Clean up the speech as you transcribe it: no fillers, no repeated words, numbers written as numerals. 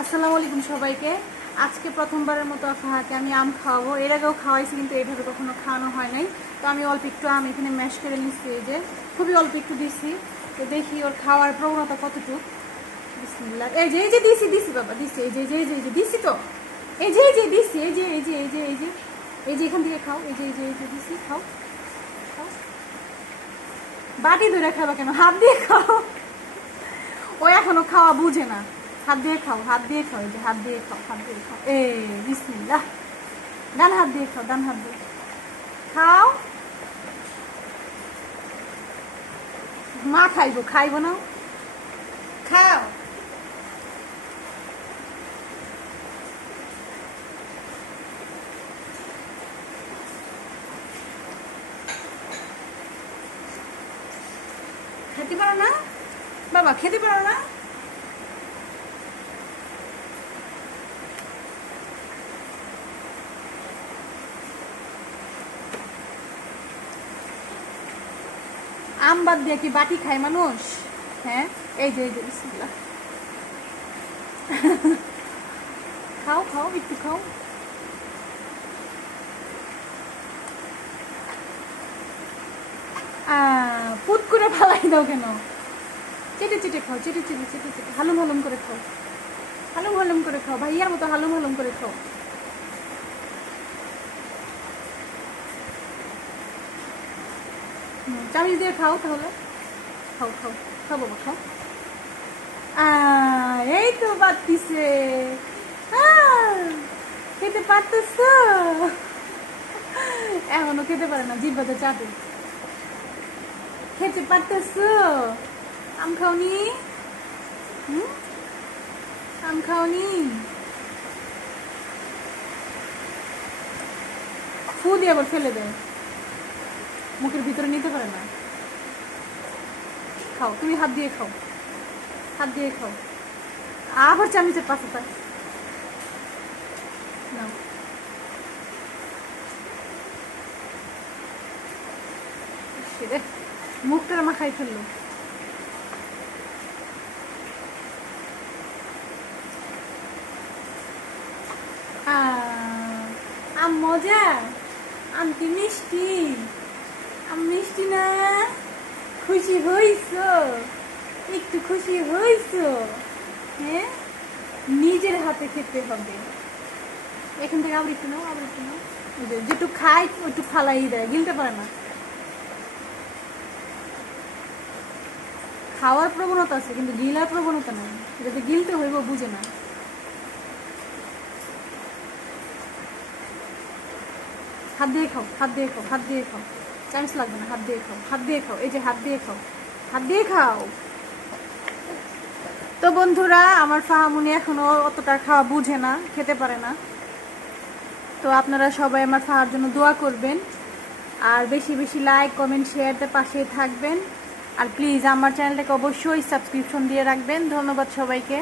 আসসালামু আলাইকুম সবাইকে। আজকে প্রথমবারের মতো ফাহাকে আমি আম খাওয়াবো। এর আগেও খাওয়াইছি কিন্তু এইভাবে কখনো খাওয়ানো হয় নাই। তো আমি অল্প একটু আম এখানে ম্যাশ করে নিচ্ছি, এই যে খুবই অল্প একটু দিছি। তো দেখি ওর খাওয়ার প্রবণতা কতটুকু। বিসমিল্লাহ। এই যে দিছি বাবা, দিছি। এই যে দিছি তো, এই যে দিছি, এই যে এখান থেকে খাও, এই যে দিছি, খাও খাও। বাটি ধরে খাবা কেন? হাত দিয়ে খাও। ও এখনো খাওয়া বুঝে না। হাত দিয়ে খাও, হাত দিয়ে খাও, এই যে হাত দিয়ে খাও, হাত দিয়ে খাও। বিসমিল্লাহ। ডান হাত দিয়ে খাও, ডান হাত দিয়ে খাও। মা খাইবো না? খাও। খেতে পারো না বাবা, খেতে পারো না? আম বাদ দিয়ে কি বাটি খায় মানুষ? হ্যাঁ, এই যে বিসমিল্লাহ। খাও খাও, একটু খাও। পুত করে ফালাই দাও কেন? চেটে চেটে খাও, চেটে হালুম হালুম করে খাও, হালুম হালুম করে খাও, ভাইয়ার মতো হালুম হালুম করে খাও। চামিচ দিয়ে খাও তাহলে। খাও খাও খাও বাবা, খাও। এই তো পারতিছে। খেতে পারতেছ? এখনো খেতে পারে না, জিহ্বাতে চাটে। খেতে পারতেছ? আম খাওনি? আম খাওনি? ফু দিয়ে আবার ফেলে দেয়, মুখের ভিতরে নিতে পারে না। খাও, তুমি হাত দিয়ে খাও, হাত দিয়ে খাও। আবার চামিচের পাশাটা নাও। রে, মুখটার মাখাই ফেললো। আম মজা, আম কি মিষ্টি? আম মিষ্টি না? খুশি হইছ? একটু খুশি হইছ? হ্যাঁ, নিজের হাতে খেতে হবে। এখান থেকে আবার একটু নাও, আবার একটু নাও। যেটু খাই ওইটু ফালাই দেয়, গিলতে পারে না। খাওয়ার প্রবণতা আছে কিন্তু গিলার প্রবণতা নাই। যদি গিলতে হইব বুঝে না। হাত দিয়ে খাও, হাত দিয়ে খাও, হাত দিয়ে খাও। চামচ লাগবে না, হাত দিয়ে খাও, হাত দিয়ে খাও। এই যে হাত দিয়ে খাও, হাত দিয়ে খাও। তো বন্ধুরা, আমার ফাহামুনি এখনো অতটা খাওয়া বুঝে না, খেতে পারে না। তো আপনারা সবাই আমার ফাহার জন্য দোয়া করবেন, আর বেশি বেশি লাইক কমেন্ট শেয়ারতে পাশে থাকবেন। আর প্লিজ আমার চ্যানেলটাকে অবশ্যই সাবস্ক্রিপশন দিয়ে রাখবেন। ধন্যবাদ সবাইকে।